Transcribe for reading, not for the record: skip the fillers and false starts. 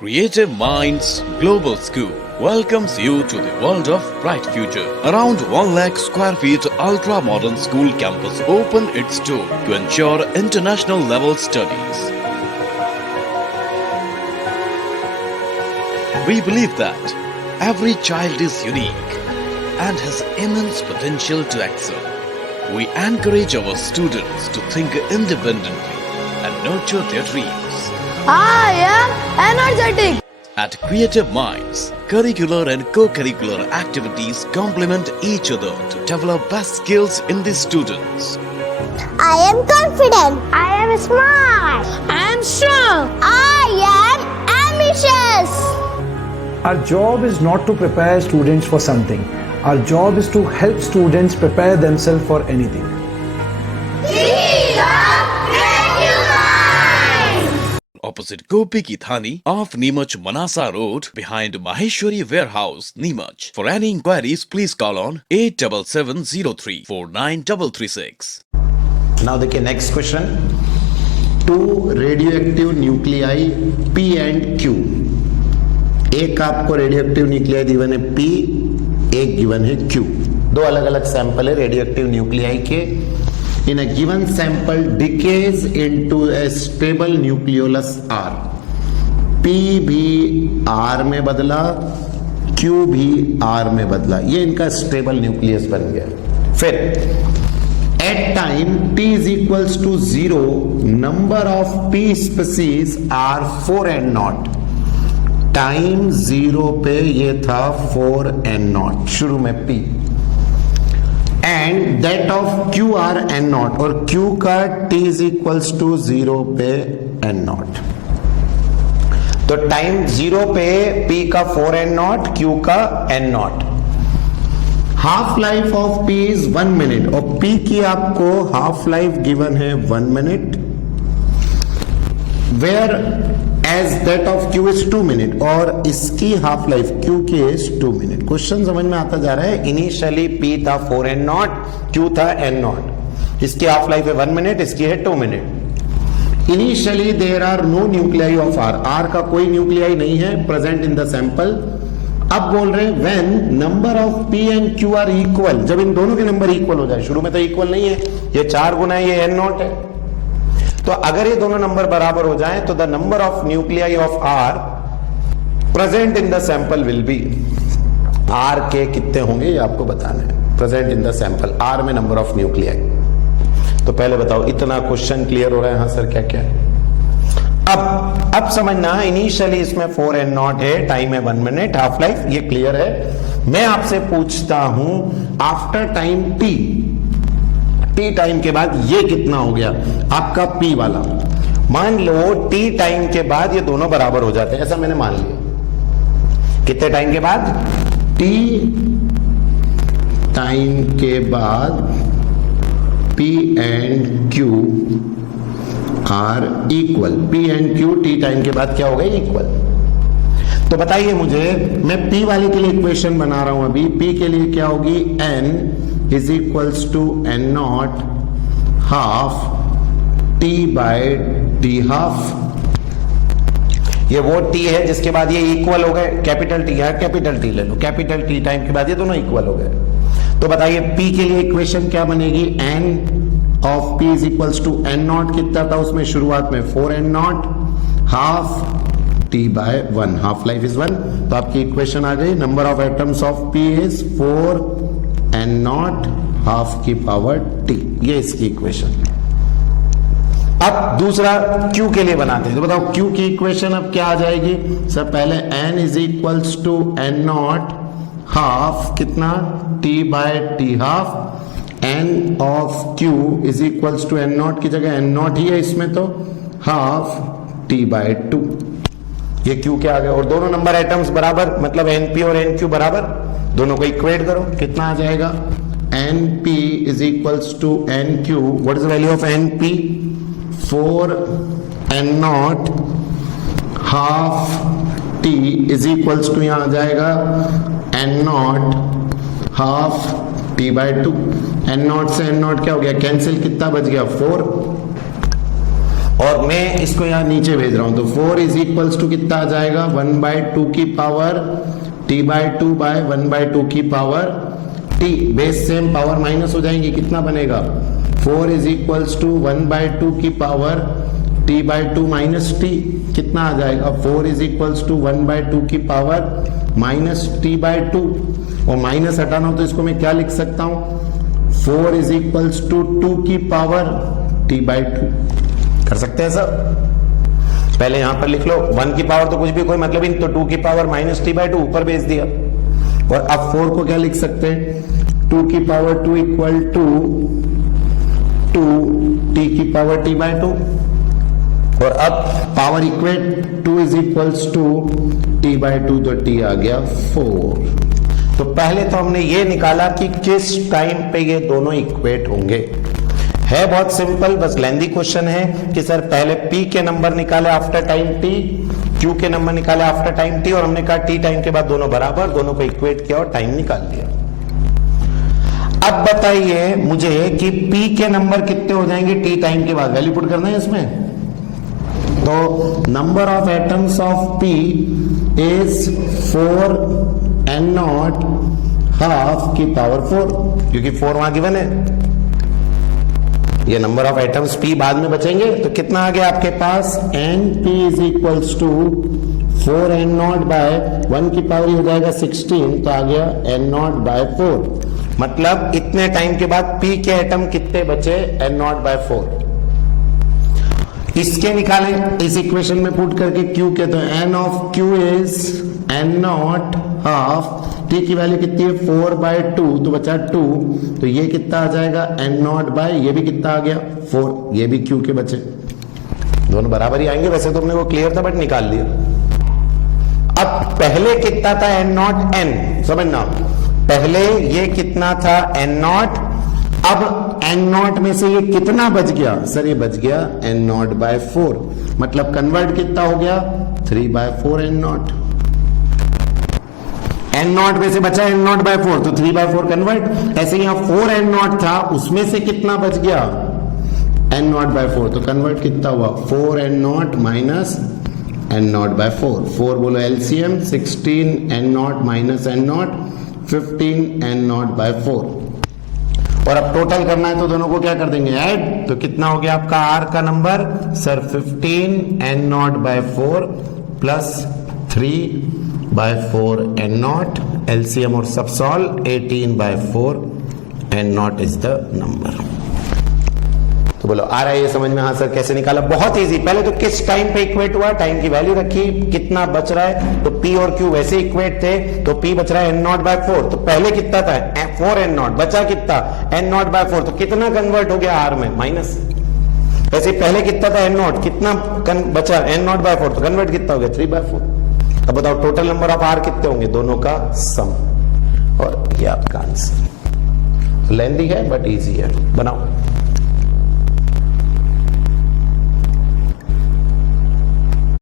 Creative Minds Global School welcomes you to the world of bright future. Around 1 lakh square feet ultra-modern school campus open its door to ensure international level studies. We believe that every child is unique and has immense potential to excel. We encourage our students to think independently and nurture their dreams. I am energetic. At Creative Minds, curricular and co-curricular activities complement each other to develop best skills in the students. I am confident. I am smart. I am strong. I am ambitious. Our job is not to prepare students for something. Our job is to help students prepare themselves for anything. Opposite Gopi Ki Thani off Neemach Manasa Road behind Maheshwari Warehouse, Neemach. For any inquiries, please call on 87703 49336. Now देखिए next question. Two radioactive nuclei P and Q. एक आपको radioactive nuclei given है P, एक given है Q. दो अलग अलग sample है रेडियोएक्टिव न्यूक्लियाई के. In a given sample decays into a stable nucleolus R. P भी R में बदला, Q भी R में बदला. ये इनका स्टेबल न्यूक्लियस बन गया. फिर at time t is equals to 0, number of P species are 4 and naught. Time 0 पे ये था 4 and naught. शुरू में P and that of Q are N naught, और क्यू का t इज इक्वल्स टू 0 पे एन नॉट. तो time 0 पे p का 4 एन नॉट, q का N naught. Half life of p is 1 minute, और p की आपको हाफ लाइफ गिवन है 1 minute, whereas that of q is 2 minute, और इसकी हाफ लाइफ q की इज 2 मिनट. क्वेश्चन समझ में आता जा रहा है. इनिशियली p था 4 एन नॉट, q था एन नॉट. इसकी हाफ लाइफ है 1 मिनट, इसकी है 2 minute. Initially there are no nuclei of r. r का कोई न्यूक्लियाई नहीं है प्रेजेंट इन द सैंपल. अब बोल रहे हैं when number of p and q are equal, जब इन दोनों के नंबर इक्वल हो जाए. शुरू में तो इक्वल नहीं है, ये 4 गुना है, ये एन नॉट है. तो अगर ये दोनों नंबर बराबर हो जाएं तो the number of nuclei of R present in the sample will be. R के कितने होंगे ये आपको बताना है. Present in the sample R में नंबर ऑफ न्यूक्लियाई. तो पहले बताओ, इतना क्वेश्चन क्लियर हो रहा है? हाँ सर, क्या क्या है? अब समझना. इनिशियली इसमें 4 एंड नॉट है, टाइम है 1 मिनट, हाफ लाइफ, ये क्लियर है. मैं आपसे पूछता हूं आफ्टर टाइम t टाइम के बाद ये कितना हो गया आपका P वाला. मान लो T टाइम के बाद ये दोनों बराबर हो जाते हैं, ऐसा मैंने मान लिया. कितने टाइम के बाद? T टाइम के बाद P and Q are equal. P and Q T time के बाद क्या हो गए? इक्वल. तो बताइए मुझे, मैं P वाले के लिए इक्वेशन बना रहा हूं अभी. P के लिए क्या होगी? N is equals to n naught half t by t half. ये वो t है जिसके बाद ये इक्वल हो गए. कैपिटल T है, कैपिटल T ले लो. कैपिटल T टाइम के बाद ये दोनों इक्वल हो गए. तो बताइए P के लिए इक्वेशन क्या बनेगी? n of P is equals to n naught. कितना था उसमें शुरुआत में? 4 n naught half t by 1. Half life is 1. तो आपकी इक्वेशन आ गई. Number of atoms of P is 4 and not half की पावर t. ये इसकी इक्वेशन. अब दूसरा q के लिए बनाते हैं. तो बताओ q की इक्वेशन अब क्या आ जाएगी? सब पहले n is equals to n naught half कितना? t by t half. n of q is equals to n naught की जगह n नॉट ही है इसमें, तो हाफ t बाय 2. ये q के आ गए. और दोनों नंबर एटम्स बराबर, मतलब np और nq बराबर. दोनों को इक्वेट करो, कितना आ जाएगा? np is equals to nq. What is the value of np? 4 n naught half t is equals to, यहां आ जाएगा n naught half t by 2. n naught से n नॉट क्या हो गया? कैंसिल. कितना बच गया? 4. और मैं इसको यहां नीचे भेज रहा हूं, तो 4 इज इक्वल्स टू कितना आ जाएगा 1/2 की पावर t/2 बाय 1/2 की power t। Base same, power minus हो जाएंगी, कितना बनेगा 4 इज इक्वल्स टू 1/2 की पावर t/2 माइनस t, कितना आ जाएगा 4 इज इक्वल्स टू 1/2 की पावर माइनस t/2, और माइनस हटाना हो तो इसको मैं क्या लिख सकता हूं 4 इज इक्वल्स टू 2 की पावर t/2। कर सकते हैं सब, पहले यहां पर लिख लो 1 की पावर तो कुछ भी कोई मतलब ही, तो 2 की पावर माइनस t/2 ऊपर भेज दिया, और अब 4 को क्या लिख सकते हैं 2 की पावर 2 इक्वल टू 2 t की पावर t/2, और अब power equate 2 is equals to t/2, तो t आ गया 4। तो पहले तो हमने ये निकाला कि किस टाइम पे ये दोनों इक्वेट होंगे। है बहुत सिंपल, बस लेंदी क्वेश्चन है कि सर पहले p के नंबर निकाले आफ्टर टाइम t, q के नंबर निकाले आफ्टर टाइम t, और हमने कहा t टाइम के बाद दोनों बराबर, दोनों को इक्वेट किया और टाइम निकाल लिया। अब बताइए मुझे कि p के नंबर कितने हो जाएंगे t टाइम के बाद, वैल्यू पुट करना है इसमें। तो number of atoms of p is 4 n0 half की पावर 4, क्योंकि 4 वहां गिवन है। ये नंबर ऑफ एटम्स p बाद में बचेंगे, तो कितना आ गया आपके पास np is equals to 4 n0 by 1 की पावर हो जाएगा 16, तो आ गया n0 बाय 4। मतलब इतने टाइम के बाद p के एटम कितने बचे n0 बाय 4। इसके निकालें इस इक्वेशन में पुट करके q के, तो n of q is n0 half, t की वैल्यू कितनी है 4/2, तो बचा 2, तो ये कितना आ जाएगा n0 बाय, ये भी कितना आ गया 4, ये भी q के बचे, दोनों बराबर ही आएंगे। वैसे तो हमने वो क्लियर था बट निकाल लिया। अब पहले कितना था n0 n, समझना, पहले ये कितना था n0, अब n0 में से ये कितना बच गया सर, ये बच गया n0 बाय 4, मतलब कन्वर्ट कितना हो गया 3/4 n0। n0 में से बचा n0 बाय 4, तो 3/4 कन्वर्ट। ऐसे यहां 4 n0 था, उसमें से कितना बच गया n0 बाय 4, तो कन्वर्ट कितना हुआ 4 n0 माइनस n0 बाय 4। 4 बोलो LCM, 16 n0 minus n0, 15 n0 बाय 4। और अब टोटल करना है तो दोनों को क्या कर देंगे ऐड, तो कितना हो गया आपका r का नंबर सर 15 n0 बाय 4 प्लस 3/4 n0, एलसीएम और सब solve 18/4 n0 is the number. तो बोलो आ रहा है ये समझ में? हाँ सर कैसे निकाला, बहुत इजी। पहले तो किस टाइम पे इक्वेट हुआ, टाइम की वैल्यू रखी, कितना बच रहा है, तो p और q वैसे इक्वेट थे, तो p बच रहा है n0 बाय 4, तो पहले कितना था 4 n0, बचा कितना n0 बाय 4, तो कितना कन्वर्ट हो गया r में माइनस। वैसे पहले कितना था n0, कितना बचा n0 बाय 4, तो कन्वर्ट कितना हो गया 3/4। अब बताओ टोटल नंबर ऑफ r कितने होंगे, दोनों का सम, और ये आपका आंसर। लेंदी है बट इजी है, बनाओ।